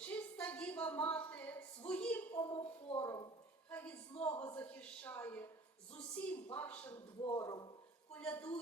пречиста діва мати своїм омофором, хай від злого захищає з усім вашим двором. колядує.